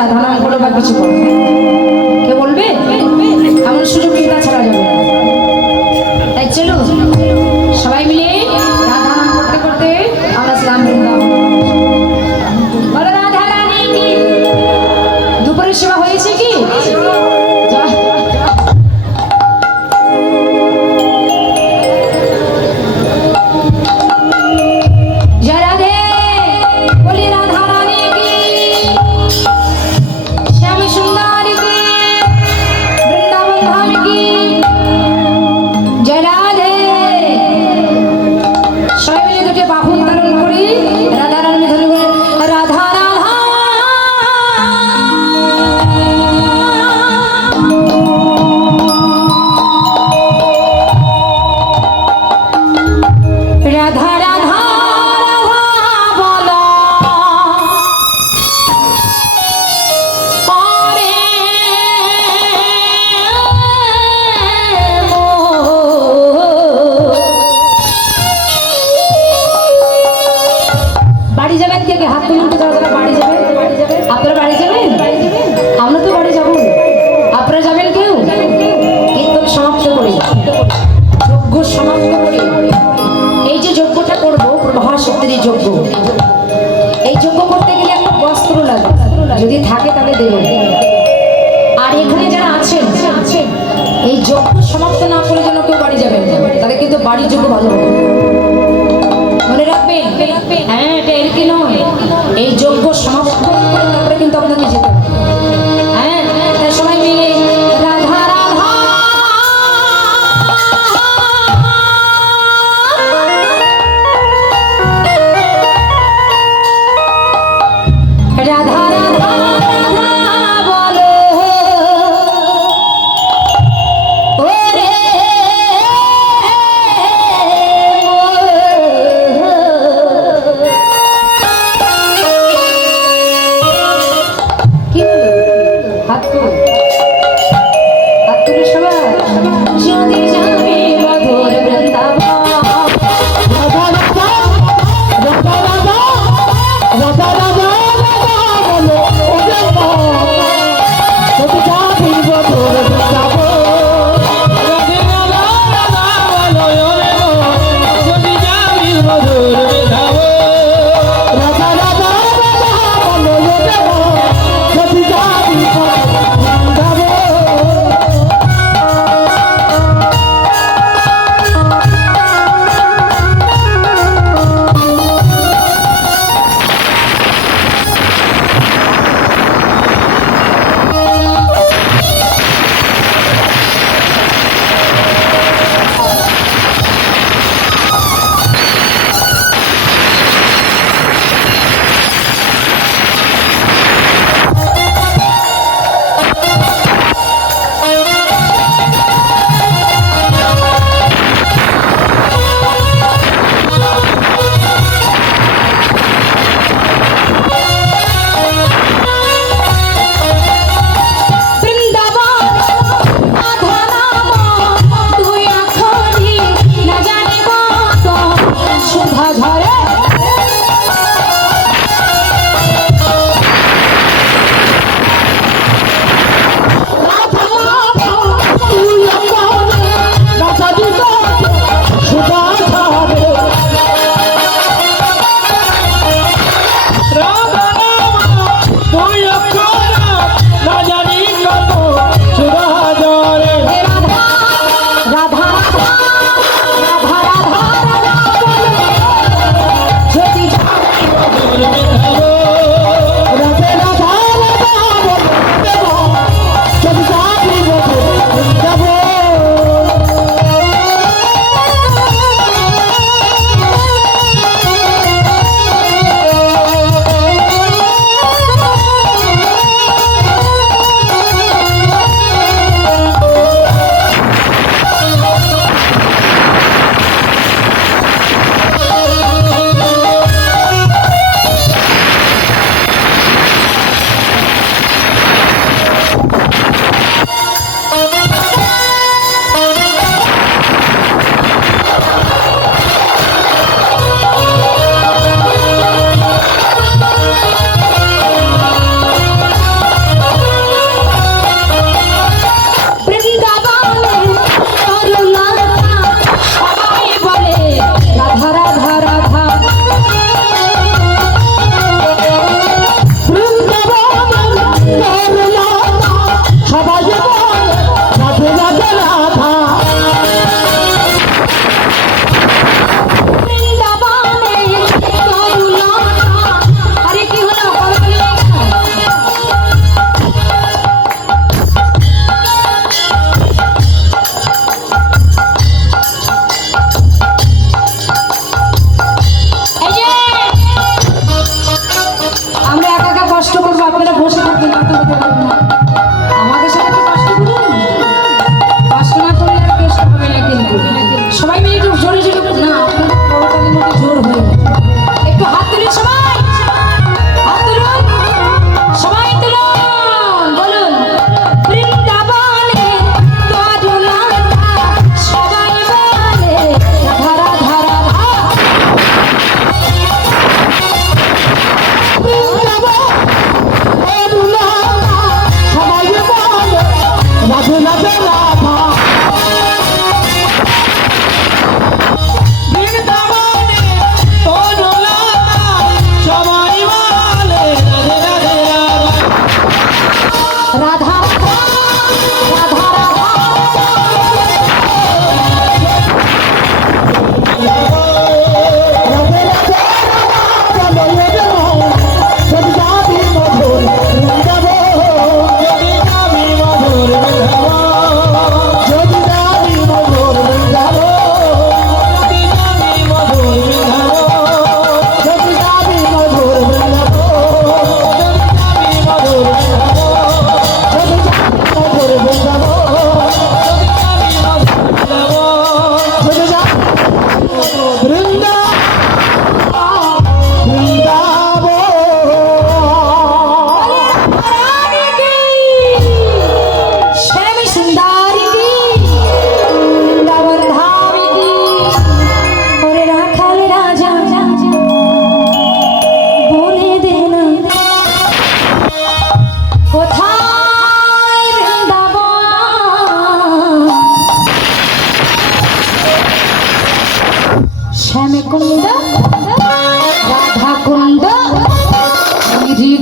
রাধা নাম বলো বা কিছু করো, কে বলবে? এমন সুযোগ কিন্তু ছাড়া যাবে না। তাই চলো সবাই মিলে রাধা নাম করতে করতে আমরা ইসলাম বৃন্দাবন। বলো রাধা রানী কি। দুপুরের সেবা হয়েছে কি? যদি থাকে তাহলে দেবেন। আর এখানে যারা আছেন এই যজ্ঞ সমাপ্ত না করে যেন কেউ বাড়ি যাবেন, তাহলে কিন্তু বাড়ির যজ্ঞ ভালো হবে। মনে রাখবেন, হ্যাঁ এটা এর কি নয়, এই যজ্ঞ সমাপ্ত করে তারপরে কিন্তু আপনাকে যেতে হবে। হ্যাঁ তাই সবাই মিলে রাধা রাধা রাধা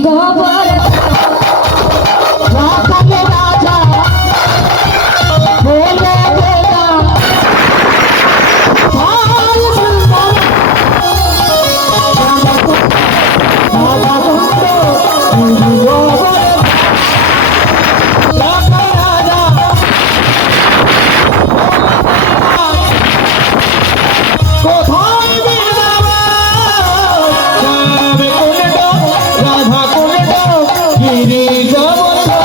গোবর রাখালে রাজা বলে দেনা ভাই বললাম রাজা বন্ধ গোবর রাখা রাজা কোথায় বেড়াবে যাবে কোনটা রাধা কোনটা গিরি জবন্ধা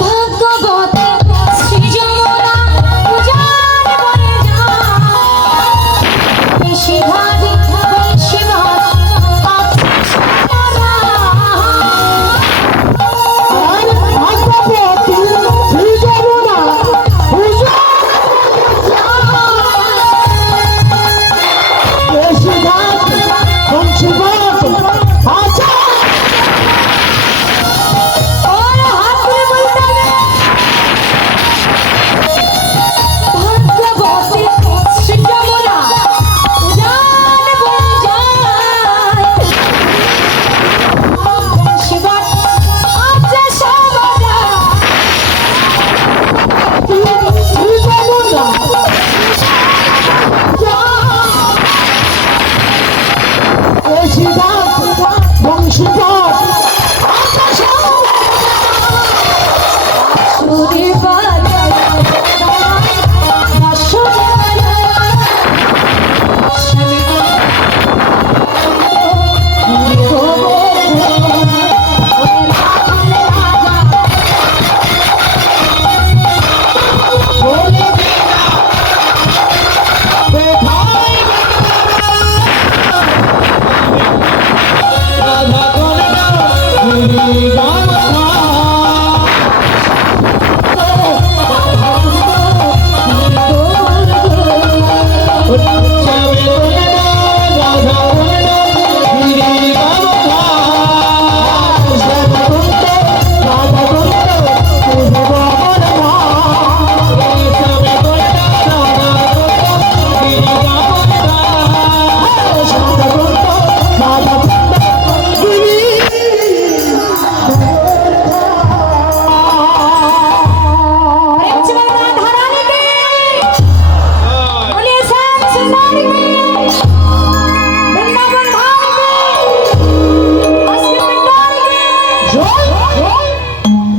ভাগ্যবতী শ্রী যমুনা পূজার বনে যায় বেশি ভাবি বেশি ভাবি আর ভাগ্যবতী শ্রী যমুনা পূজা বেশি ঘাট বংশীবাদ আচ্ছা ওর হাত ধরে বলতে হবে ভাগ্যবতী শ্রী যমুনা পূজার বনে যায় শিবর আচ্ছা সবারা শ্রী যমুনা বেশি ঘাট বংশীবাদ সুরে বাজায় বলে কোথায় রাধা কোনটা গিরি জবন্ধা যাবে কোনটা রাধা কোনটা গিরি জবন্ধা যাবে কোনটা রাধা কোনটা গিরি জবন্ধা যাবে কোনটা রাধা কোনটা গিরি জবন্ধা যাবে কোনটা রাধা কোনটা গিরি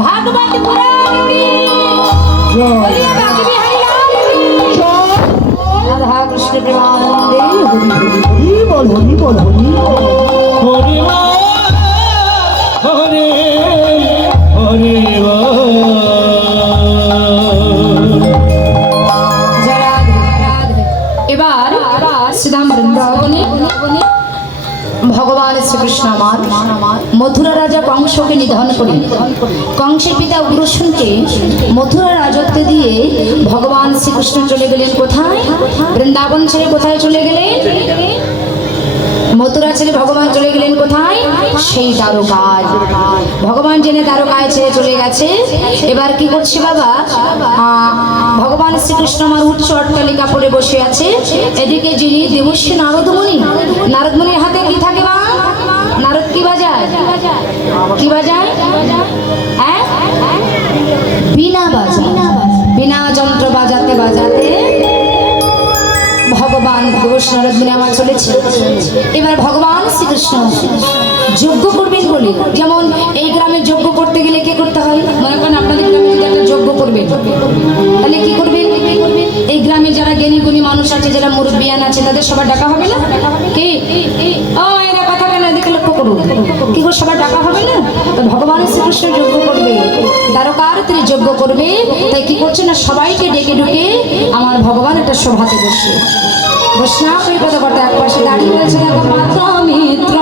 भागवत पुराण की बोलिए बाकी बिहारी लाल की राधा कृष्ण प्रेमानंदे हरि बोल हरि बोल हरि हरि हरे हरे এবার শ্রীধাম বৃন্দাবনে ভগবান শ্রীকৃষ্ণ আমার মথুরা রাজা কংসকে নিধন করেন। কংসের পিতা উগ্রসেনকে মথুরা রাজত্ব দিয়ে ভগবান শ্রীকৃষ্ণ চলে গেলেন কোথায়? বৃন্দাবন ছেড়ে কোথায় চলে গেলেন? মথুরা ছেড়ে ভগবান চলে গেলেন কোথায়? সেই দ্বারকায়। ভগবান জেনে দ্বারকায় ছেড়ে চলে গেছে। এবার কি করছে বাবা? ভগবান শ্রীকৃষ্ণ আমার উচ্চ অট্টালিকা পরে বসে আছে। এদিকে যিনি দেবর্ষী নারদমুনি, নারদমুনির হাতে কি থাকে মা? নারদ কি বাজায়? কি বাজায়? হ্যাঁ, বীণা বাজায়। বীণা যন্ত্র বাজাতে বাজাতে ভগবান দেবর্ষী নারদমুনি আমার চলেছে। এবার ভগবান শ্রীকৃষ্ণ যজ্ঞ করবেন বলে, যেমন এই গ্রামে যজ্ঞ করতে গেলে কি করতে হয়? মনে করেন আপনাদের গ্রামে যদি একটা যজ্ঞ করবেন, তাহলে কি করবেন? এই গ্রামে যারা জ্ঞানী গুণী মানুষ আছে, যারা মুরব্বিয়ান আছে, তাদের সবার ডাকা হবে না? কি ও এরা কথা কেন দেখে লক্ষ্য করুন, কি করে সবার ডাকা হবে না? তো ভগবান শ্রীকৃষ্ণ যজ্ঞ করবে, দ্বারকার তিনি যজ্ঞ করবে। তাই কি করছে না, সবাইকে ডেকে ডুকে আমার ভগবান একটা শোভাতে বসে বৈষ্ণব এই কথা এক পাশে দাঁড়িয়ে রয়েছে। মিত্র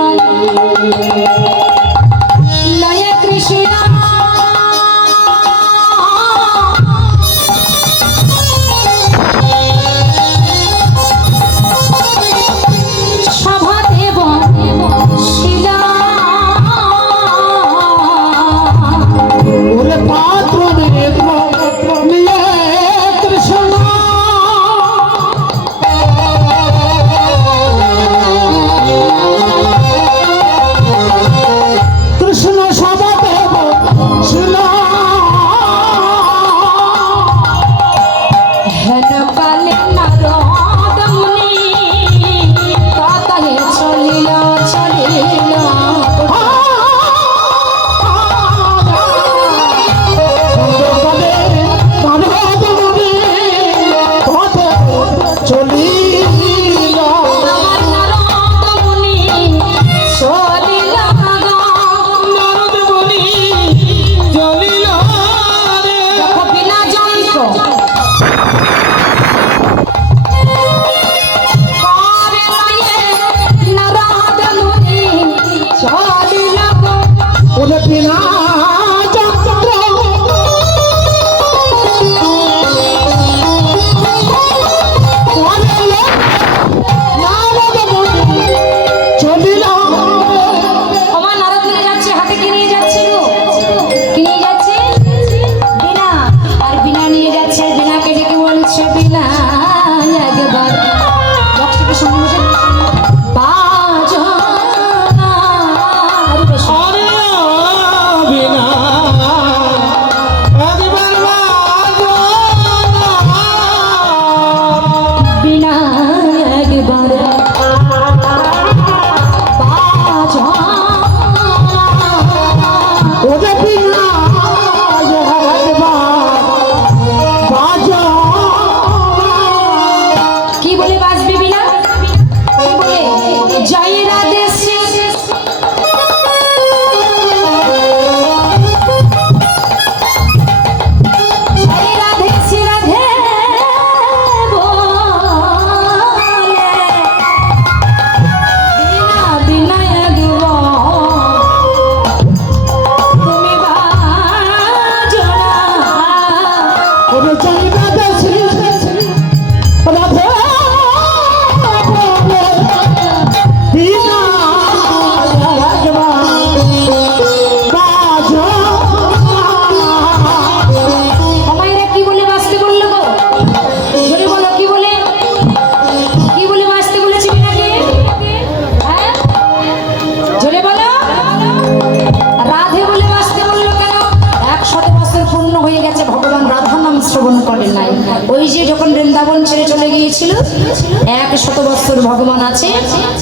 100 বছর ভগবান আছে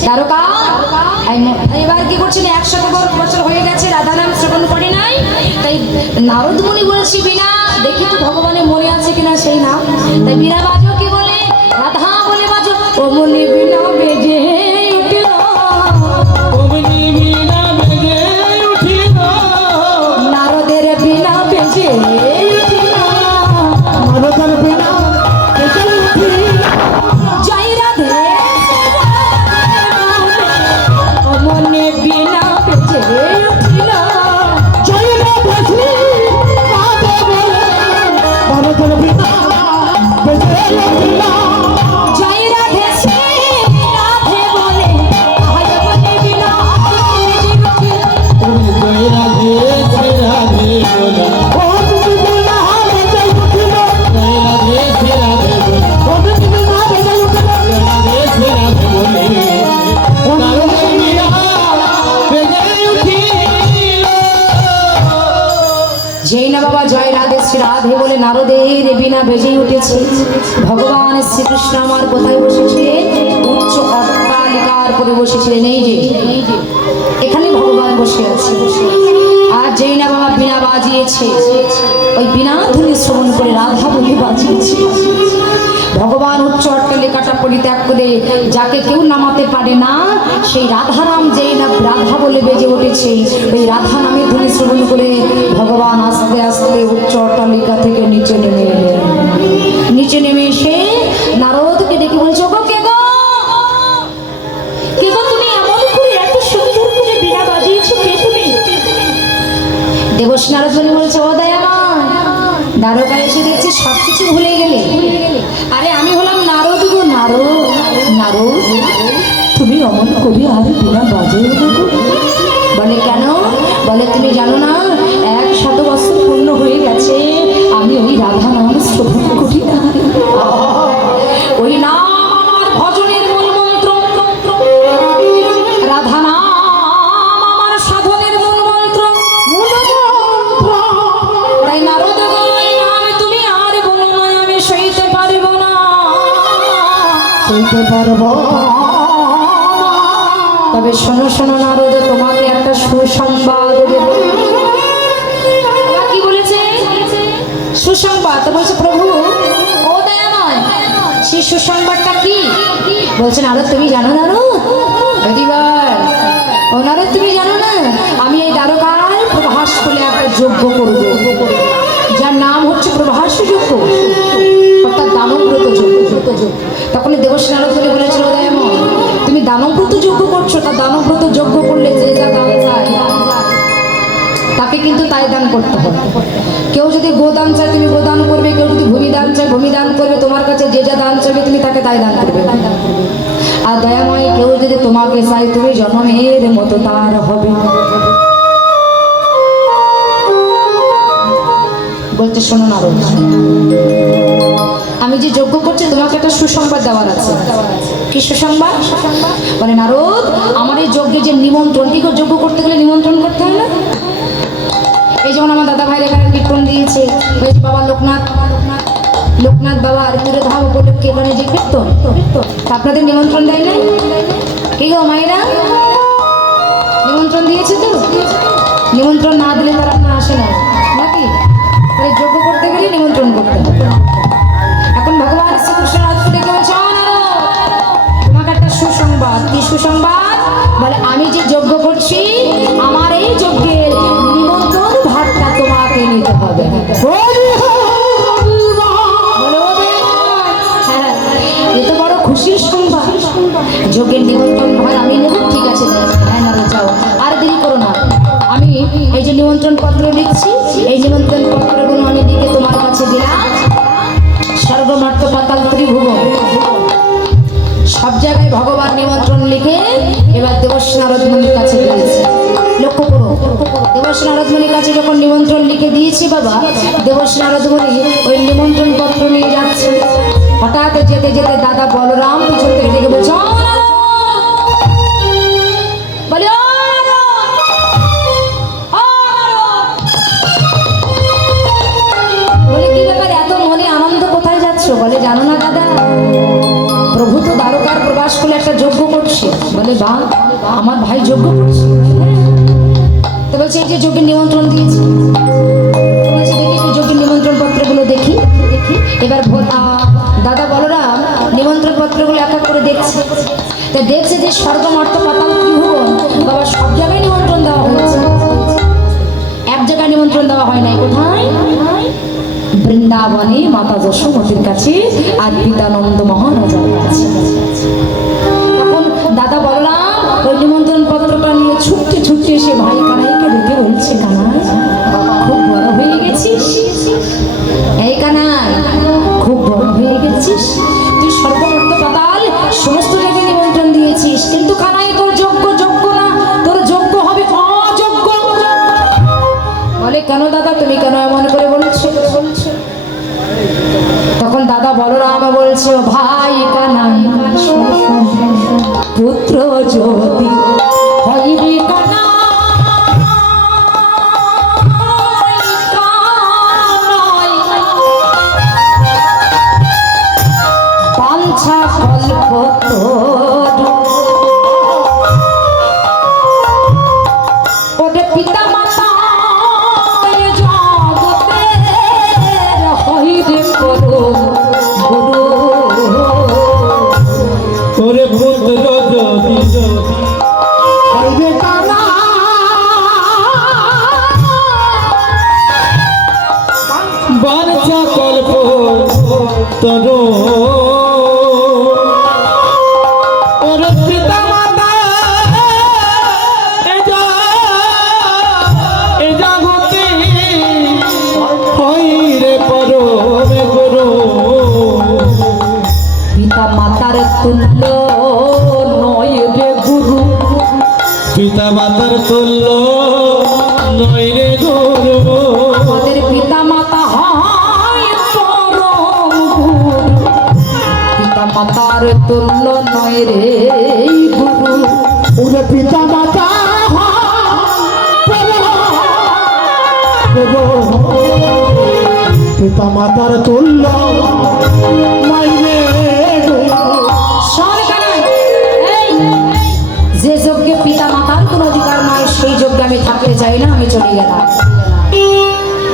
দ্বারকা। এবার কি করছেন, 100 বছর হয়ে গেছে, রাধা নাম শ্রবণ করে নাই। তাই নারদ মুনি বলেছি, বিনা দেখি তো ভগবানের মনে আছে কিনা সেই নাম। তাই বিনা বাজো, কি বলে, রাধা বলে বাজো, ও মুনি বিনা বেজে উঠল, অমনি বিনা বেজে উঠিল, নারদের বিনা বেজে উঠিল, নারদের বিনা বেজে উঠিল, জয় রাধে ও মুনি বিনা বেজে উঠিল, জয় রাধে শ্রী রাধে বলে, নারদের বিনা বেজে উঠিল, জয় রাধে শ্রী রাধে বলে, আজ মুনি বিনা বেজে উঠিল। জয় রাধে শ্রী রাধে বলে, ও তুমি বিনা বেজে উঠিল, জয় রাধে শ্রী রাধে বলে, ও তুমি বিনা বেজে উঠিল, জয় রাধে শ্রী রাধে বলে, ও নারদের বিনা বেজে উঠিল। যেই না বাবা জয় রাধে শ্রী রাধে বলে নারদের বিনা বেজে উঠেছে, ভগবান শ্রীকৃষ্ণ আমার কোথায় বসেছিলেন, উচ্চ অট্টালিকার উপরে বসেছিলেন। এই যে এখানে ভগবান বসে আছে। আর যেই না বাবা বিনা বাজিয়েছে, ওই বিনা ধ্বনি শ্রবণ করে রাধা বলে বাজিয়েছে। ভগবান উচ্চ অট্টালিকাটা পরিত্যাগ করে যাকে কেউ নামাতে পারে না, সেই রাধারাম যেই না রাধা বলে বেজে উঠেছে, ওই রাধা নামে ধ্বনি শ্রবণ করে ভগবান আস্তে আস্তে উচ্চ অট্টালিকা থেকে নিচে নেমে এলেন। নিচে নেমে এসে নারদকে ডেকে বলছে, ওগো কে গো, কে গো তুমি এমন করে এত সুন্দর করে বিনা বাজিয়েছো, কে তুমি? দেবশ্রী নারদ মুনি বলছে, ও দয়াময়, দ্বারকা এসে দেখছি সবকিছু ভুলে গেলে। আরে আমি হলাম নারদ গো, নারদ। নারদ তুমি অমন কবি আর বিনা বাজে বলে, কেন? বলে তুমি জানো না 100 বছর পূর্ণ হয়ে গেছে, আমি ওই রাধা নাম শ্রবণ করি না। ওই নাম আমার ভজনের মূল মন্ত্র, রাধা নাম আমার সাধনের মূল মন্ত্র, তাই নারদ গো, এই নাম তুমি আর বলো না, আমি সইতে পারব না, সইতে পারব। তবে শোনো শোনো নারদ, তোমাকে একটা সুসংবাদ দেব। বাবা কি বলেছে? সুসংবাদ। তো বলছে, প্রভু ও দয়াময়, সেই সুসংবাদটা কি? বলছে, নারদ তুমি জানো, নারদ দিদিভাই, ও নারদ তুমি জানো না, আমি এই দ্বারকায় প্রভাস বলে একটা যজ্ঞ করব, যার নাম হচ্ছে প্রভাস যজ্ঞ, অর্থাৎ দানব্রত যজ্ঞ। তখন দেবশ্রী নারদ মুনি বলেছিল, দয়াময় তুমি দানব্রত যজ্ঞ করছো, তা দানব্রত যজ্ঞ করলে যে যা দান চায় তাকে কিন্তু তাই দান করতে হবে। কেউ যদি গোদান চায় তুমি গোদান করবে, কেউ যদি ভূমি দান চায় ভূমি দান করবে, তোমার কাছে যে যা দান চাইবে তুমি তাকে তাই দান করবে। আর দয়াময় কেউ যদি তোমাকে চায়, তুমি জন্মের মতো তার হবে। বলতে শোনো নারদ, আমি যে যজ্ঞ করছি তোমাকে একটা সুসংবাদ দেওয়ার আছে। কি সুসংবাদ? বলে, নারদ আমার এই যজ্ঞে যে নিমন্ত্রণ, কি করে যজ্ঞ করতে গেলে নিমন্ত্রণ করতে হয় না? এই যেমন আমার দাদা ভাইরা এখানে কীর্তন দিয়েছে, হয়েছে বাবা লোকনাথ, লোকনাথ বাবার তিরোধাম উপলক্ষে এখানে যে কীর্তন, আপনাদের নিমন্ত্রণ দেয় নাই? কি গো মায়েরা, নিমন্ত্রণ দিয়েছে তো? নিমন্ত্রণ না দিলে তারা আপনার আসে না নাকি? তাহলে যজ্ঞ করতে গেলে নিমন্ত্রণ করতে হবে। এখন ভগবান শ্রীকৃষ্ণ রাজকে ডেকে বলছে, তোমাকে একটা সুসংবাদ। কি সুসংবাদ? বলে, আমি যে যজ্ঞ করছি, আমার এই যজ্ঞের নিমন্ত্রণ ভাতটা তোমাকে নিতে হবে। হ্যাঁ, এ তো বড় খুশির সংবাদ। যজ্ঞের নিমন্ত্রণ ভার আমি নেব, ঠিক আছে? হ্যাঁ নারদ যাও, আর দেরি করো না। আমি এই যে নিমন্ত্রণ পত্র লিখছি, এই নিমন্ত্রণ পত্রগুলো আমি লিখে তোমার কাছে দিলাম। স্বর্গমর্ত পাতাল ত্রিভুবন সব জায়গায় ভগবান নিমন্ত্রণ লিখে এবার দেবশ্রী নারদ মুনির কাছে দিয়েছে। লক্ষ্য করো, দেবশ্রী নারদ মুনির কাছে যখন নিমন্ত্রণ লিখে দিয়েছি বাবা, দেবশ্রী নারদ মুনি ওই নিমন্ত্রণ পত্র নিয়ে যাচ্ছে। হঠাৎ যেতে যেতে দাদা বলরাম পিছন থেকে ডেকে বলছে, বলে, বলে কি ব্যাপার, এত মনে আনন্দ কোথায় যাচ্ছ? বলে, জানো না দাদা, প্রভু তো দ্বারকার বা আমার ভাই যোগ্য করছে। তো বলছে এই যে যোগ্যের নিমন্ত্রণ দিয়েছি, বলছে দেখি একটু যোগ্যের নিমন্ত্রণ পত্রগুলো দেখি। এবার দাদা বলরাম নিমন্ত্রণ পত্রগুলো এক এক করে দেখছে। তা দেখছে যে স্বর্গ মর্ত পাতাল ত্রিভুবন বাবা সব জায়গায় নিমন্ত্রণ দেওয়া হয়েছে, এক জায়গায় নিমন্ত্রণ দেওয়া হয় নাই। কোথায়? বৃন্দাবনে মাতা যশোমতীর কাছে আর পিতানন্দ মহারাজার কাছে। তখন দাদা বললাম ওই নিমন্ত্রণ পত্রটা নিয়ে ছুটতে ছুটতে এসে ভাই কানাইকে ডেকে বলছে, কানাই খুব বড় হয়ে গেছিস, এই কানাই খুব বড় হয়ে গেছিস, তুই সর্বমর্ত পাতাল সমস্ত জায়গায় নিমন্ত্রণ দিয়েছিস, কিন্তু কানাই তোর যোগ্য না, তোর যোগ্য হবে অযোগ্য। বলে কেন দাদা, তুমি কেন এমন করে বলছো? তখন দাদা বলরাম বলছে, ভাই কানাই পুত্র যদি হইবে পাঞ্ছা কল্প ওরে পিতা মাতা জগতের হইবে করো গুরু। ওরে পুত্র যদি হইবে কানা বাঞ্ছা কল্প তরো ওরে পিতা মাতা এ জগতে হইরে পরমে গুরু। পিতা মাতার তুল্য নয় রে গুরু, পিতা মাতার তুল্য নয় রে গুরু। আমাদের পিতা মাতা হয় পরম গুরু, পিতা মাতার তুল্য নয় রে গুরু। ওরে পিতা মাতা পিতা মাতার তুল্য যে যজ্ঞে পিতা মাতার কোনো অধিকার নয় সেই যজ্ঞে আমি থাকতে চাই না, আমি চলে গেলাম।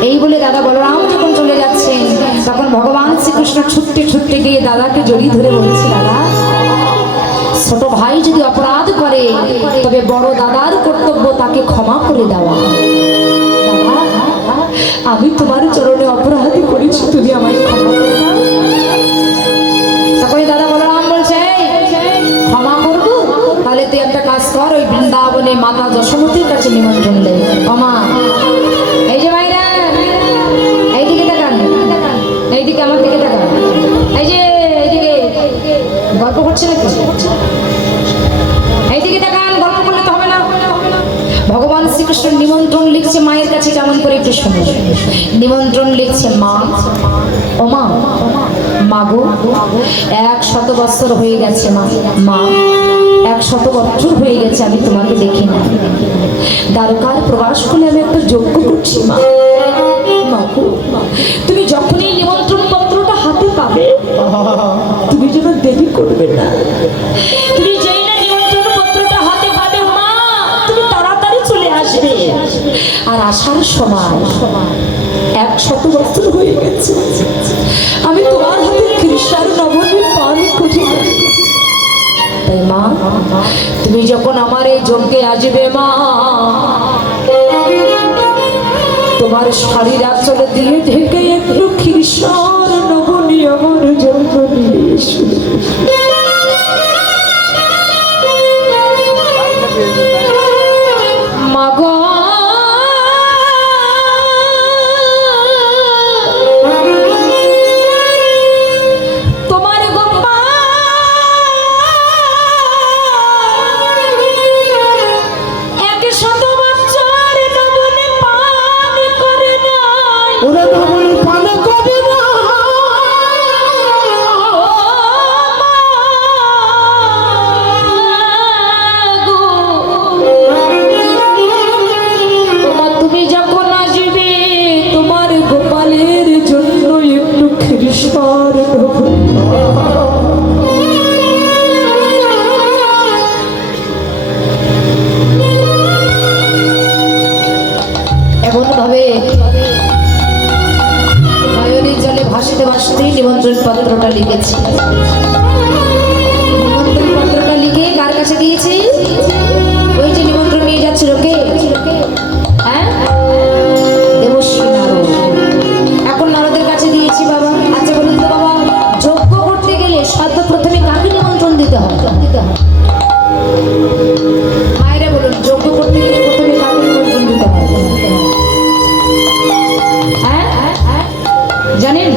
এই বলে দাদা বলরাম যখন চলে যাচ্ছেন তখন ভগবান শ্রীকৃষ্ণ ছুটতে ছুটতে গিয়ে দাদাকে জড়িয়ে ধরে বলছে, দাদা ছোট ভাই যদি অপরাধ করে তবে বড় দাদার কর্তব্য তাকে ক্ষমা করে দেওয়া। দাদা আমি তোমার চরণে অপরাধ করেছি, তুমি আমায় ক্ষমা করে দাও। তখন দাদা বলরাম বলছে, ক্ষমা করবো তাহলে তুই একটা কাজ কর, ওই বৃন্দাবনে মাতা যশোমতীর কাছে নিমন্ত্রণ লে। ক্ষমা এই যে ভাইরা এইদিকে দেখান, এইদিকে আমার দিকে দেখান, এই যে এইদিকে গল্প করছে নাকি? এইদিকে দেখান, গল্প করলে তো হবে না। ভগবান শ্রীকৃষ্ণ নিমন্ত্রণ লিখছে মায়ের কাছে, কেমন করে একটু শুনে। নিমন্ত্রণ লিখছে, মা ও মা, মাগো 100 বছর হয়ে গেছে, মা 100 বছর হয়ে গেছে আমি তোমাকে দেখি না। দ্বারকার প্রবাস করলে আমি একটা যজ্ঞ করছি মা। মাগো তুমি যখনই নিমন্ত্রণ পত্রটা হাতে পাবে তুমি যেন দেরি করবে না। তুমি যেই না নিমন্ত্রণ পত্রটা হাতে পাবে মা, তুমি তাড়াতাড়ি চলে আসবে। আর আসার সময় 100 বছর হয়ে গেছে আমি তোমার হাতে কৃষ্ণার নবমী পান করি। তাই মা তুমি যখন আমার এই যজ্ঞে আসবে মা, তোমার শাড়ির আঁচলে দিয়ে ঢেকে একটু কৃষ্ণার নবমী আমার জন্য নিয়ে এসো। মাগো হবে। নয়নের জলে ভাসতে ভাসতেই নিমন্ত্রণ পত্রটা লিখেছি। নিমন্ত্রণ পত্রটা লিখে কার কাছে দিয়েছি? ওই যে নিমন্ত্রণ নিয়ে যাচ্ছিল কে? হ্যাঁ, দেবশ্রী নারদ। এখন নারদের কাছে দিয়েছি বাবা। আচ্ছা বলুন তো বাবা, যজ্ঞ করতে গেলে সর্বপ্রথমে কাকে নিমন্ত্রণ দিতে হয়? মায়েরা বলুন, যজ্ঞ করতে গেলে প্রথমে কাকে নিমন্ত্রণ দিতে হয়? হ্যাঁ, জানেন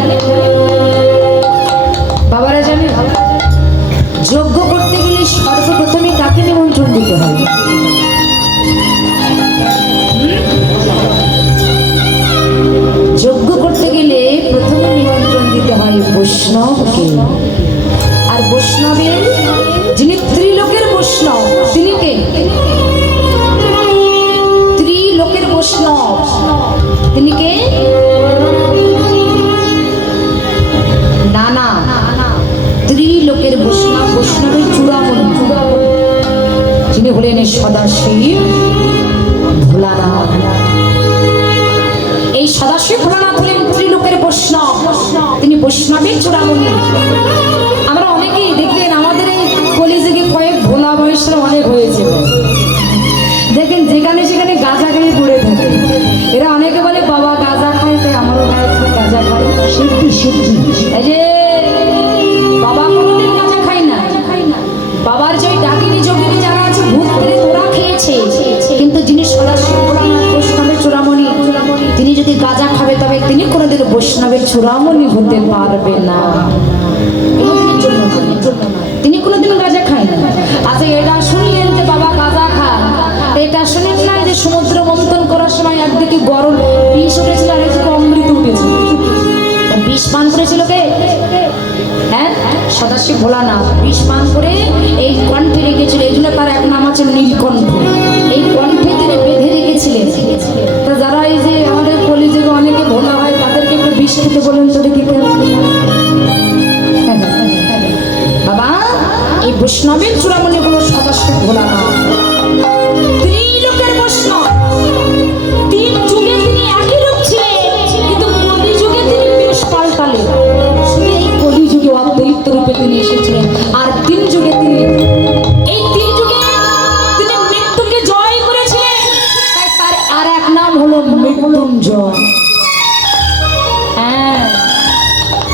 বাবারা? জানেন যজ্ঞ করতে গেলে সর্বপ্রথমে কাকে নিমন্ত্রণ দিতে হয়? যজ্ঞ করতে গেলে প্রথমে নিমন্ত্রণ দিতে হয় বৈষ্ণবকে। আর বৈষ্ণবের যিনি ত্রিলোকের বৈষ্ণব, তিনি কে? ত্রিলোকের বৈষ্ণব তিনি কে? না না, ত্রিলোকের বৈষ্ণব, বৈষ্ণবের চূড়ামণি যিনি হলেন সদাশিব ভোলানাথ। এই সদাশিব ভোলানাথ হলেন ত্রিলোকের বৈষ্ণব, তিনি বৈষ্ণবের চূড়ামণি। আমরা অনেকেই দেখবেন আমাদের এই কলিযুগে কয়েক ভোলা বৈষ্ণব অনেক হয়েছে, দেখেন যেখানে সেখানে গাঁজা খেয়ে পড়ে থাকে। এরা অনেকে বলে বাবা গাঁজা খায়, তাই আমারও গায়ে গাঁজা খায়। সত্যি সত্যি, এই যে বাবা কোনোদিন গাঁজা খায় না। বাবার যে ডাকিনী যোগিনী যারা আছে ভূত করে তোরা খেয়েছে, কিন্তু যিনি সদাশিব ভোলানাথ বৈষ্ণবের চূড়ামণি, তিনি যদি গাঁজা খাবে তবে তিনি কোনোদিন বৈষ্ণবের চূড়ামণি হতে পারবে না। কোনোদিনের জন্য তিনি কোনোদিন গাঁজা খায় না। আচ্ছা, এটা শুনলেন যে বাবা গাঁজা খায়, এটা শুনেন না যে সমুদ্র মন্থন করার সময় একদিকে গরম বিষ উঠেছিল আর একদিকে অমৃত উঠেছিল। বিষ পান করেছিল কে? হ্যাঁ, সদাশিব ভোলানাথ বিষ পান করে এই কণ্ঠে রেখেছিল। এই জন্য তার এক নাম আছে নীলকণ্ঠ। এই কণ্ঠে তিনি বেঁধে রেখেছিলেন। তা যারা এই যে আমাদের কলিযুগে অনেকে ভোলা হয়, তাদেরকে একটু বিষ খেতে বলেন তো দেখি। বাবা, এই বৈষ্ণবের চূড়ামণি হলো সদাশিব ভোলানাথ, ত্রিলোকের বৈষ্ণব। তিন যুগে তিনি একই রূপ ছিলেন, কিন্তু কলি যুগে তিনি বেশ পাল্টালেন। এই কলিযুগে অদ্বৈত রূপে তিনি এসেছিলেন। আর তিন যুগে তিনি মৃত্যুকে জয় করেছিলেন, তাই তার আর এক নাম হলো মৃত্যুঞ্জয়। হ্যাঁ,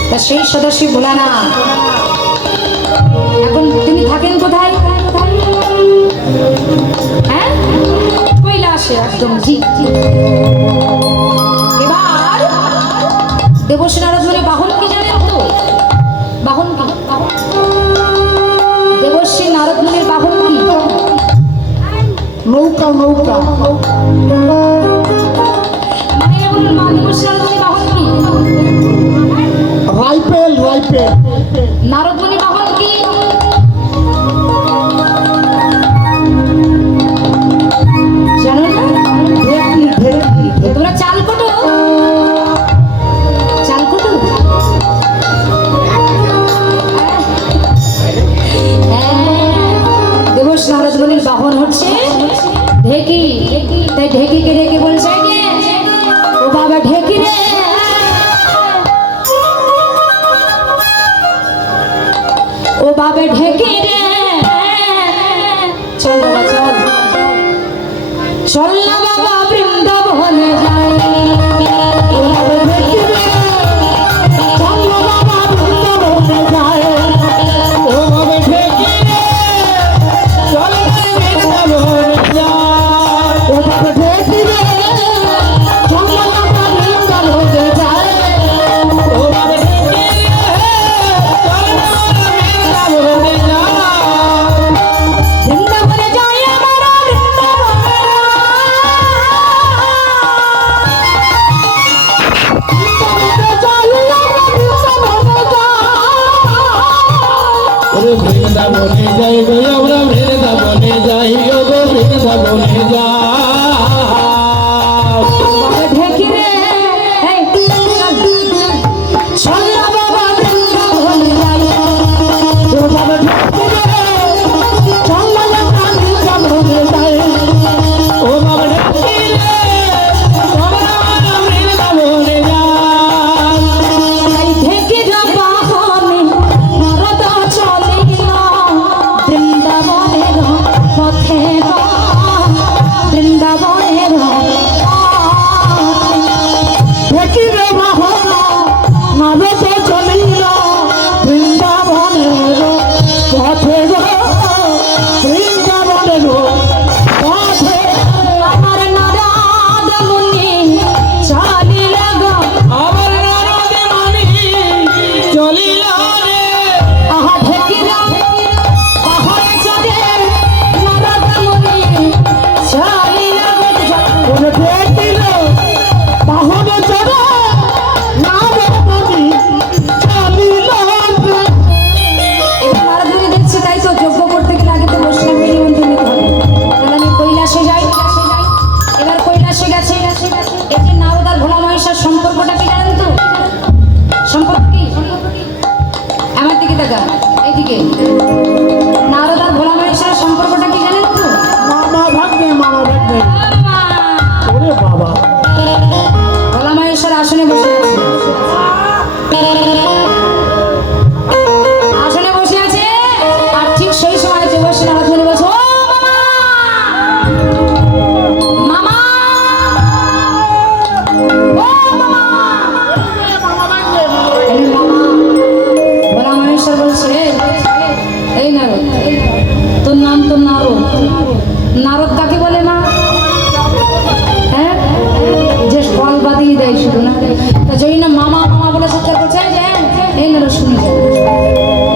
তা সেই সদাশিব ভোলানাথ এখন তিনি থাকেন কোথায়? হ্যাঁ, কৈলাসে একদম। জি, এবার দেবশ্রী নারদ মানে বাহন কি জানেন তো? বাহন কি? দেবশ্রী নারদ মানে বাহন কি? নৌকা নৌকা। মায়েরা বলুন, মা দেবশ্রী নারদ মানে বাহন কি? Rifle rifle. নারদ মানে বাহন কি? জানো না? ঢেকি ঢেকি। তোমরা চাল কোটো, চাল কোটো। দেবশ্রী নারদ মুনির বাহন হচ্ছে ঢেকি। তাই ঢেকিকে ঢেকে বলছে, ও বাবা ঢেকি রে, ও বাবা ঢেকি রে, চল বাবা চল, চল না বাবা বৃন্দাবনে যাই। ও বাবা ঢেকি রে, চল না বাবা বৃন্দাবনে যাই। ও বাবা ঢেকি রে, চল না বৃন্দাবনে যাই। ও বাবা ঢেকি রে, চল না বাবা বৃন্দাবনে যাই। ও বাবা ঢেকি রে, চল না বৃন্দাবনে যাই। বৃন্দাবনে যাই আমরা, বৃন্দাবনে। ওরে বৃন্দাবনে যাই গো, আমরা বৃন্দাবনে যাই গো, বৃন্দাবনে যাই। ঢেকি রে, চল না বাবা বৃন্দাবনে যাই। ও বাবা ঢেকি রে, চল না বাবা বৃন্দাবনে যাই। ও বাবা ঢেকি রে, চল না বলে মা? হ্যাঁ, যে কল বাদিয়ে দেয় শুধু না, তা যেই না মামা মামা বলে সত্তর করছে, এই না শুনি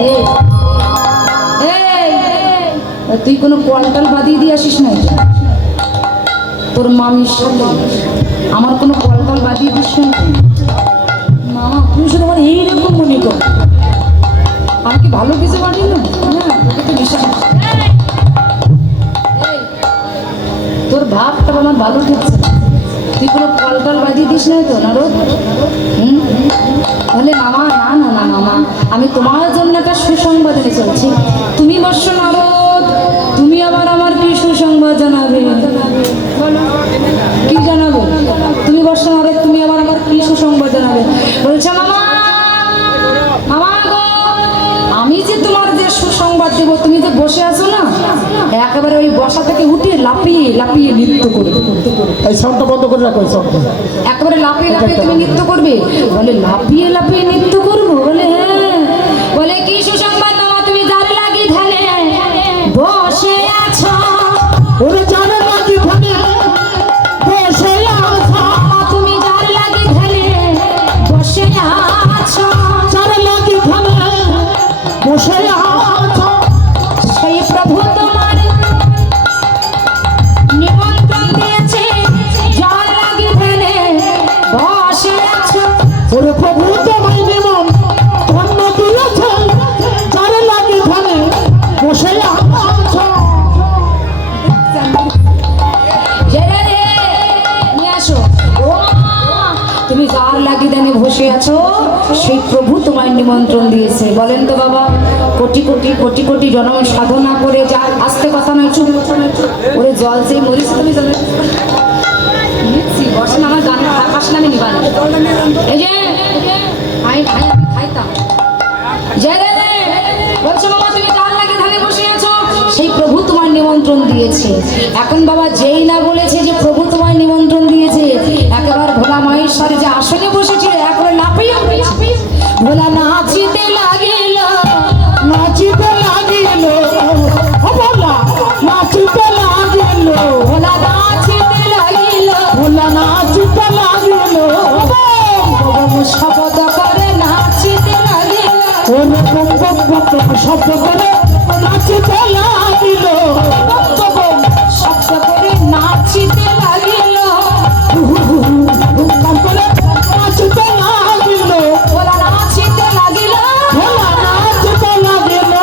এই তুই কোনো কলটাল বাদিয়ে দিয়ে আসিস না, তোর মামির সাথে আমার কোনো কলটাল বাদিয়ে দিস না মামা। তুমি শুধু আমার এইরকম মনে কর, আমি কি ভালো কিছু বাড়ি না, তোকে বিশ্বাস তোর ভাবটা আমার ভালো ঠেকছে না, তুই কোনো কলটাল বাদিয়ে দিস না তো নারদ? তাহলে মামা না না না মামা, আমি তোমার জন্য একটা সুসংবাদ এনে চলছি। তুমি বর্ষ নারদ, তুমি আবার আমার কি সুসংবাদ জানাবে? কি জানাবে? তুমি বর্ষ নারদ, তুমি আবার আমার কি সুসংবাদ জানাবে? বলছে মামা, মামা গো, আমি যে তোমার যে সুসংবাদ দেবো, তুমি যে বসে আছো না, একেবারে ওই বসা থেকে উঠে লাফিয়ে লাফিয়ে নৃত্য করবে। এই সাউন্ডটা বন্ধ করে রাখো, এই সাউন্ডটা। একেবারে লাফিয়ে লাফিয়ে তুমি নৃত্য করবে? বলে লাফিয়ে লাফিয়ে নৃত্য করবো? বলে হ্যাঁ। বলে কি সুসংবাদ মামা? তুমি যার লাগি ধ্যানে বসে আছো, ওরে জানে নাকি ধানে বসে আছো, তুমি যার লাগি ধ্যানে বসে আছো, জানে নাকি ধানে বসে আছো, সেই প্রভু তোমার নিমন্ত্রণ দিয়েছে, যার লাগি ধ্যানে বসে আছো। ওরে প্রভু তোমায় নিমন্ত্রণ দিয়েছে, জানে নাকি ধানে বসে আছো। জেনে রে, নিয়ে আসো। ও মা, তুমি যার লাগি ধ্যানে বসে আছো, সেই প্রভু তোমায় নিমন্ত্রণ দিয়েছে। বলেন তো বাবা, কোটি কোটি কোটি কোটি জনম সাধনা করে যা, আস্তে কথা নয়, চুপ। ওরে জল যে মরিস তুমি জলে বসেন, আমার গান আকাশ নামে নিবান। এই যে খাইতাম জেনে রে, বলছে বাবা তুমি যার লাগি ধ্যানে বসে আছো, সেই প্রভু তোমার নিমন্ত্রণ দিয়েছে। এখন বাবা যেই না বলেছে যে প্রভু তোমায় নিমন্ত্রণ দিয়েছে, একেবারে ভোলা মহেশ্বর যে আসনে বসেছিল, একবারে লাফিয়ে ভোলা নাচিতে লাগিল, নাচিতে লাগিল, ও বলা নাচিতে লাগিল, ভোলা নাচিতে লাগিল, ভোলা নাচিতে লাগিল, শপথ করে নাচিতে লাগিল, ওরে বম বম বম শব্দ করে নাচিতে লাগিল, শব্দ করে নাচিতে লাগিল, ধুমধাম করে নাচিতে লাগিল, ভোলা নাচিতে লাগিল, ভোলা নাচিতে লাগিল,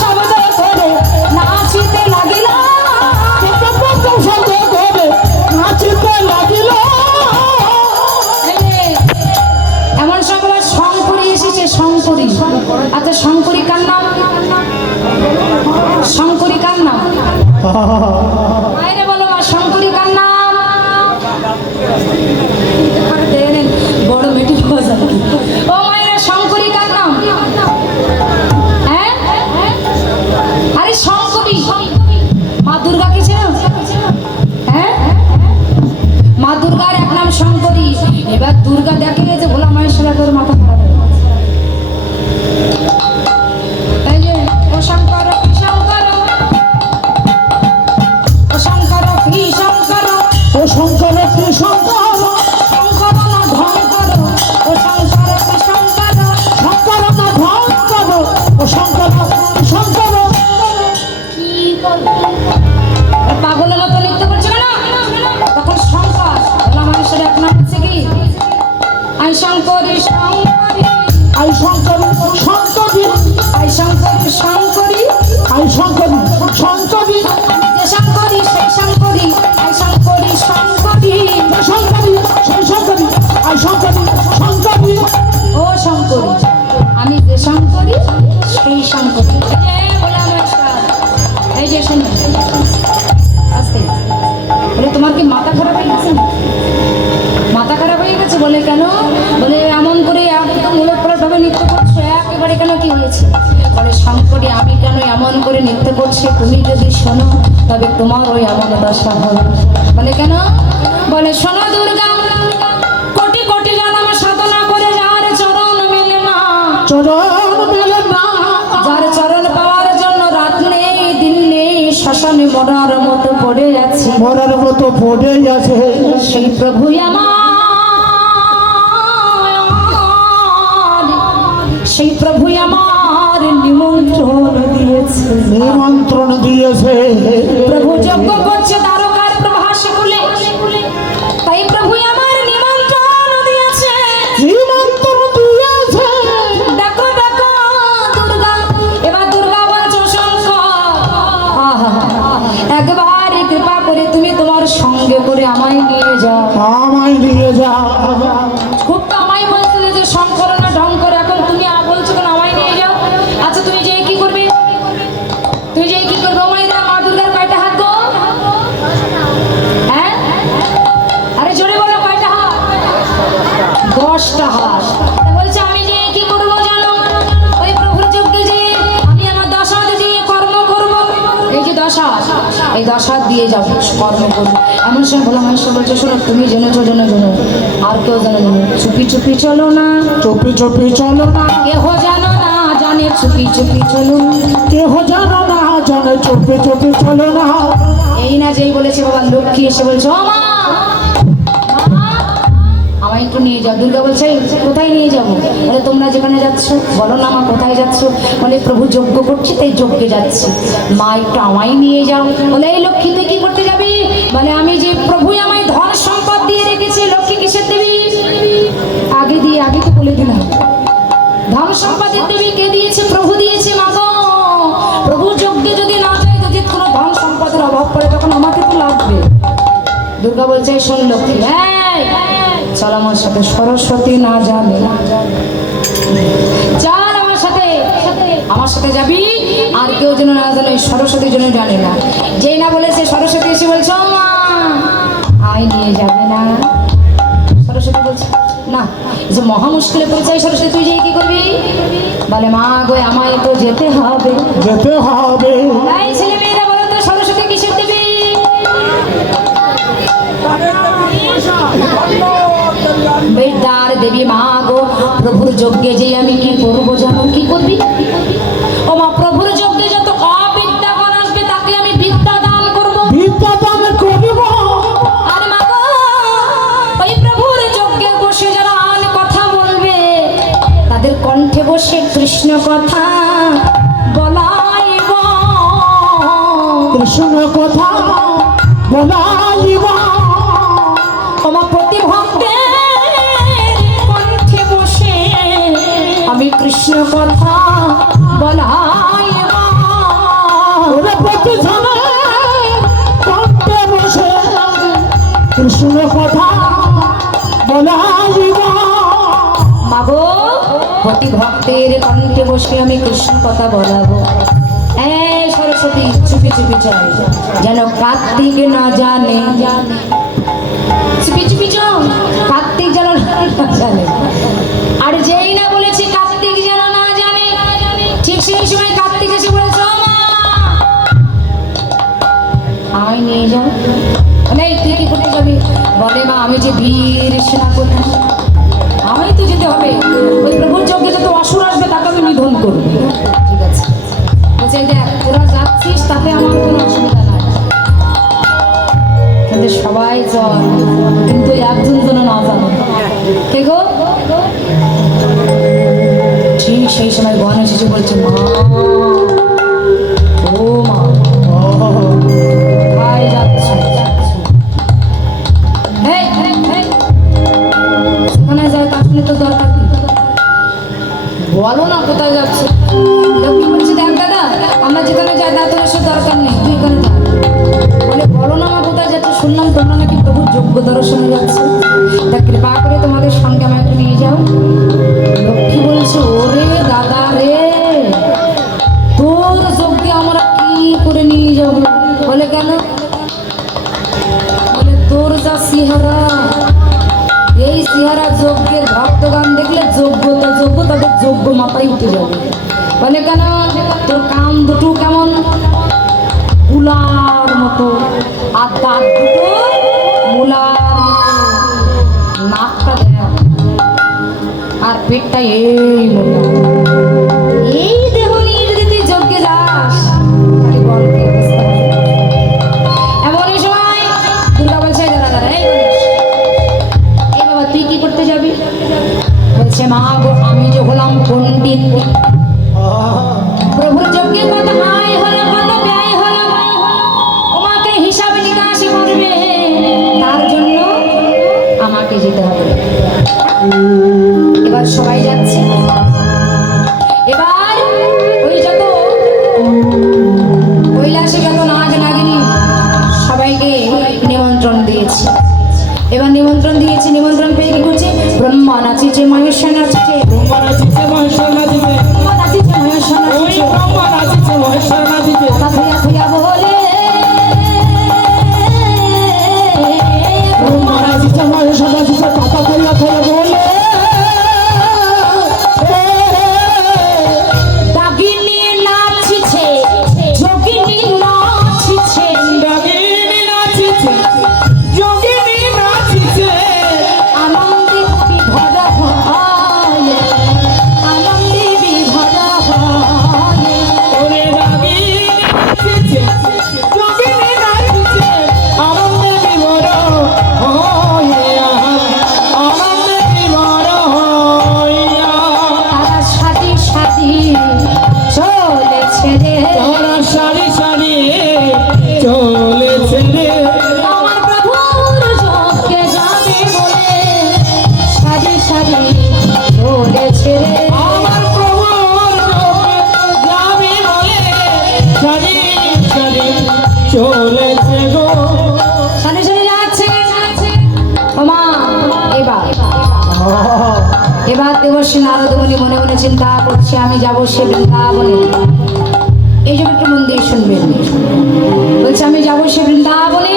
শব্দ করে নাচিতে লাগিল। বম বম বম শব্দ করে নাচিতে লাগিল। এমন সময় শঙ্করী এসেছে, শঙ্করী। আচ্ছা শঙ্করী কার নাম? শঙ্করী কার নাম? মায়েরে বলো মা, শঙ্করী কার নাম? বড় মেটি পাওয়া যাবে। ও মায়েরা, শঙ্করী কার নাম? হ্যাঁ, আরে শঙ্করী মা দুর্গা কি ছিল? হ্যাঁ, মা দুর্গার এক নাম শঙ্করী। এবার দুর্গা দেখে যে ভোলা মহেশ্বর করে মাথা খারাপ হয়ে গেছে। এই যে ও শঙ্কর কি শঙ্কর, ও শঙ্কর কি শঙ্কর, ও শঙ্কর কি শঙ্কর, শঙ্কর না ঢঙ্কর, ও শঙ্কর কি শঙ্কর, শঙ্কর না ভঙ্কর, ও শঙ্কর কি শঙ্কর। কি করবে? পাগলের মতো নৃত্য করছে কেন? তখন শঙ্কর ভোলা মহেশ্বর এক নাম হচ্ছে কি? I Shankari Shankari, I Shankar Shankari, I Shankari Shankari, I Shankari Shankari, যে শঙ্করী সেই শঙ্করী, আই শঙ্করী শঙ্করী, শঙ্করী সেই শঙ্করী, আই শঙ্করী শঙ্করী। ও শঙ্করী, আমি যে শঙ্করী সেই শঙ্করী। এই যে ভোলা মহেশ্বর, এই যে শুনে আস্তে বলে, তোমার কি মাথা খারাপ হয়ে গেছে? মাথা খারাপ হয়ে গেছে? বলে কেন? বলে এমন করে একদম উলটপালটভাবে নৃত্য করছো, একেবারে কেন কি হয়েছে? বলে শঙ্করী, আমি কেন এমন করে নৃত্য করছি, তুমি যদি শোনো তবে তোমার ওই এমন দশা হবে। বলে কেন? বলে শোনো দুর্গা, কোটি কোটি জনম সাধনা করে যার চরণ মেলে না, চরণ মেলে না, যার চরণ পাওয়ার জন্য রাত নেই দিন নেই, শশা আসনে মরার মতো পড়ে আছি, মরার মতো পড়ে আছে। সেই প্রভু আমার, সেই প্রভু আমার নিমন্ত্রণ দিয়েছে, নিমন্ত্রণ দিয়েছে। প্রভু যজ্ঞ করছে দ্বারকার প্রভাস কুলে, তাই প্রভু আমার নিমন্ত্রণ দিয়েছে। নিমন্ত্রণ দিয়েছে। দেখো দেখো দুর্গা, এবার দুর্গা বলছো শঙ্কর, আহা, একবার কৃপা করে তুমি তোমার সঙ্গে করে আমায় নিয়ে যাও। আমায় নিয়ে যা। খুব তো আমায় বলছিলে যে শঙ্কর না ঢঙ্কর, এখন তুমি বলছো কেন আমায় নিয়ে যাও? আচ্ছা তুমি যে কি করবে, তুমি যে কি করবে? আমায় দাও, মা দুর্গার কয়টা হাত গো? হ্যাঁ, আরে জোরে বলো, কয়টা হাত? 10টা হাত। তা বলছে আমি যে কি করবো জানো, ওই প্রভুর যজ্ঞে যে আমি আমার 10 হাত দিয়ে কর্ম করবো। এই যে 10 হাত, এই 10 হাত দিয়ে যাবো কর্ম করবো। এমন সময় ভোলা মহেশ্বর বলছে শোনো, তুমি জেনেছো জেনে জেনে, আর কেউ জানে জানে, চুপি চুপি চলো না, চুপি চুপি চলো না, কেহ জানো না জানে, চুপি চুপি চলো। কেহ জানো না জানে, চুপি চুপি চলো না। এই না যেই বলেছে বাবা লক্ষ্মী এসে বলছে ও মা, মা, আমায় একটু নিয়ে যাও। দুর্গা বলছে কোথায় নিয়ে যাবো? বলে তোমরা যেখানে যাচ্ছ বলো না মা, কোথায় যাচ্ছ? বলে প্রভু যজ্ঞ করছে তাই যজ্ঞে যাচ্ছি। মা একটু আমায় নিয়ে যাও। বলে এই লক্ষ্মী তুই কি করতে যাবি? বলে আমি যে প্রভু আমায় ধন সম্পদ দিয়ে রেখেছে, লক্ষ্মী কিসের দেবী? আগে দিয়ে, আগে তো বলে দিলাম, ধন সম্পদের দেবী কে দিয়েছে? প্রভু দিয়েছে। মা গো, প্রভু যজ্ঞে যদি না যায়, যদি কোনো ধন সম্পদের অভাব পড়ে তখন আমাকে তো লাগবে। দুর্গা বলছে শোন লক্ষ্মী, এই, চল আমার সাথে, সরস্বতী না জানে, চল আমার সাথে, আমার সাথে যাবি। আর কেউ যেন না জানে, সরস্বতী যেন জানে না। যেই না বলেছে সরস্বতী এসে বলছে ও মা, আয় নিয়ে যাবে না। সরস্বতী বলছে না, এই যে মহা মুশকিলে পড়েছে, এই সরস্বতী তুই যে কি করবি? বলে মা গো, আমায় তো যেতে হবে। যেতে হবে। তাই ছেলে মেয়েরা বলো তো সরস্বতী কিসের দেবী? বিদ্যার দেবী। মা গো, প্রভুর যজ্ঞে যে আমি কি করবো জানো? কি করবি? ও মা, প্রভুর যজ্ঞে যত অবিদ্যাগণ আসবে তাকে আমি বিদ্যা দান করবো। বিদ্যা দান করিব। আর মা গো, ওই প্রভুর যজ্ঞে বসে যারা আন কথা বলবে, তাদের কণ্ঠে বসে কৃষ্ণ কথা বলাইব। কৃষ্ণ কথা বলাইব। আমার প্রতি ভক্তের কণ্ঠে বসে আমি কৃষ্ণ কথা বলাইব। ওরে প্রতি জনের কণ্ঠে বসে কৃষ্ণ কথা বলাইব। মাগো, প্রতি ভক্তের কণ্ঠে বসে আমি কৃষ্ণ কথা বলাবো। এই সরস্বতী চুপি চুপি চল, যেন কার্তিক না জানে। চুপি চুপি চল, কার্তিক যেন না জানে। আর যেই না বলেছি কার্তিক যেন না জানে, ঠিক সেই সময় কার্তিক এসে বলেছে ও মা, আমায় নিয়ে যাও। নেই, তুই কি করতে যাবি? বলে মা, আমি যে বীর সেনাপতি, আমায় তো যেতে হবে। ওই প্রভুর যজ্ঞে যত অসুর আসবে তাকে আমি নিধন করবো। ঠিক আছে, বলছে দেখ তোরা যাচ্ছিস তাতে আমার কোনো অসুবিধা নাই, কিন্তু সবাই চল, কিন্তু একজন যেন না জানে। কে গো? ঠিক সেই সময় গণেশ এসে বলছে মা, ও মা, কোথায় যাচ্ছ? এই, সেখানে যায় তার শুনে তো দরকার কি? বলো না কোথায় যাচ্ছে। লক্ষ্মী বলছে দেখ দাদা, আমরা যেখানে যাই তার তোর এসব দরকার নেই, তুই এখানে যা। বলে বলো না আমার কোথায় যাচ্ছে, শুনলাম তোমরা নাকি প্রভুর যোগ্য দর্শনে যাচ্ছে, তা কৃপা করে তোমাদের সঙ্গে আমায় একটু নিয়ে যাও। লক্ষ্মী বলছে ওরে দাদা রে, তোর যজ্ঞে আমরা কি করে নিয়ে যাবো? বলে কেন? বলে তোর যা সিহারা, এই সিহারা যজ্ঞের ভক্তগান দেখলে যোগ্যতাদের যোগ্য মাথায় উঠে যাবে। বলে কেন? তোর কান দুটো কেমন মুলার মতো, আর দাঁত দুটো মুলার মতো, নাকটা দেখ, আর পেটটা এই মোটা। এই দেহ নিয়ে যদি তুই যজ্ঞে যাস, তাহলে বল কি অবস্থা হবে? ব্রহ্মা নাচিছে মহেশ্বর নাচিছে ব্রহ্মা নাচিছে মহেশ্বর নাচিছে ব্রহ্মা নাচিছে মহেশ্বর ওই নাচিছে ব্রহ্মা নাচিছে মহেশ্বর নাচিছে কথা থইয়া থইয়া বলে ব্রহ্মা নাচিছে মহেশ্বর নাচিছে কথা কইয়া কইয়া বলে দাগিনী নাচিছে যোগিনী নাচিছে ডাকিনী নাচিছে যোগিনী নাচিছে আনন্দে বিভোর হয় আনন্দে বিভোর হয় ওরে ডাকিনী নাচিছে যোগিনী নাচিছে আনন্দে বিভোর হইয়া আনন্দে বিভোর হইয়া তারা সাজি সাজি চলেছে রে তারা সারি সারি চলেছে রে আমার প্রভুর যজ্ঞে যাবে বলে সারি সারি চলেছে রে আমার প্রভুর যাবি বলে সারি সারি চলেছে গো সারি সারি যাচ্ছে ওমা এবার দেবশ্রী নারদ মুনি মনে মনে চিন্তা করছে আমি যাব সে বৃন্দাবনে এই জন্য একটু মন দিয়ে শুনবেন বলছে আমি যাব সে বৃন্দাবনে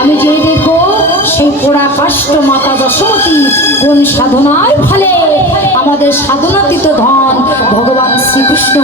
আমি যে দেখবো সেই পোড়া কাষ্ট মাতা যশোমতী কোন সাধনায় ফলে আমাদের সাধনাতীত ধন ভগবান শ্রীকৃষ্ণ